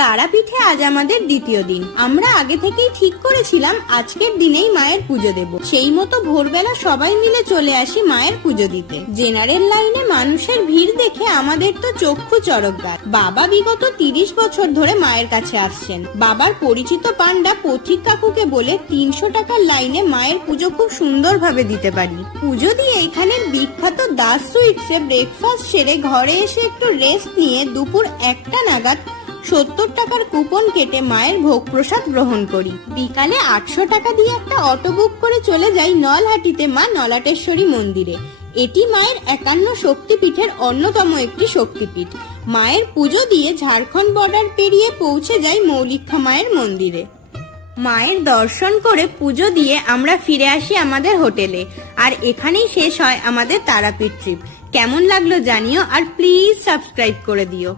তারাপীঠে আজ আমাদের দ্বিতীয় দিন। আমরা আগে থেকেই ঠিক করেছিলাম আজকের দিনেই মায়ের পুজো দেব। সেই মতো ভোরবেলা সবাই মিলে চলে আসি মায়ের পুজো দিতে। জেনারেল লাইনে মানুষের ভিড় দেখে আমাদের তো চক্ষু চড়কগাছ। বাবা বিগত 30 বছর ধরে মায়ের কাছে আসছেন। বাবার পরিচিত পান্ডা পথিক কাকুকে বলে 300 টাকার লাইনে মায়ের পুজো খুব সুন্দরভাবে দিতে পারি। পুজো দিয়ে এখানের বিখ্যাত দাস সুইটসে ব্রেকফাস্ট সেরে ঘরে এসে একটু রেস্ট নিয়ে দুপুর 1টা নাগাদ 70 টাকার কুপন কেটে মায়ের ভোগ প্রসাদ গ্রহণ করি। বিকালে 800 টাকা দিয়ে একটা অটো বুক করে চলে যাই নলহাটিতে মা নলাটেশ্বরী মন্দিরে। এটি মায়ের 51 শক্তিপীঠের অন্যতম একটি শক্তিপীঠ। মায়ের পুজো দিয়ে ঝাড়খণ্ড বর্ডার পেরিয়ে পৌঁছে যাই মৌলিক্ষা মায়ের মন্দিরে। মায়ের দর্শন করে পুজো দিয়ে আমরা ফিরে আসি আমাদের হোটেলে। আর এখানেই শেষ হয় আমাদের তারাপীঠ ট্রিপ। কেমন লাগলো জানিও, আর প্লিজ সাবস্ক্রাইব করে দিও।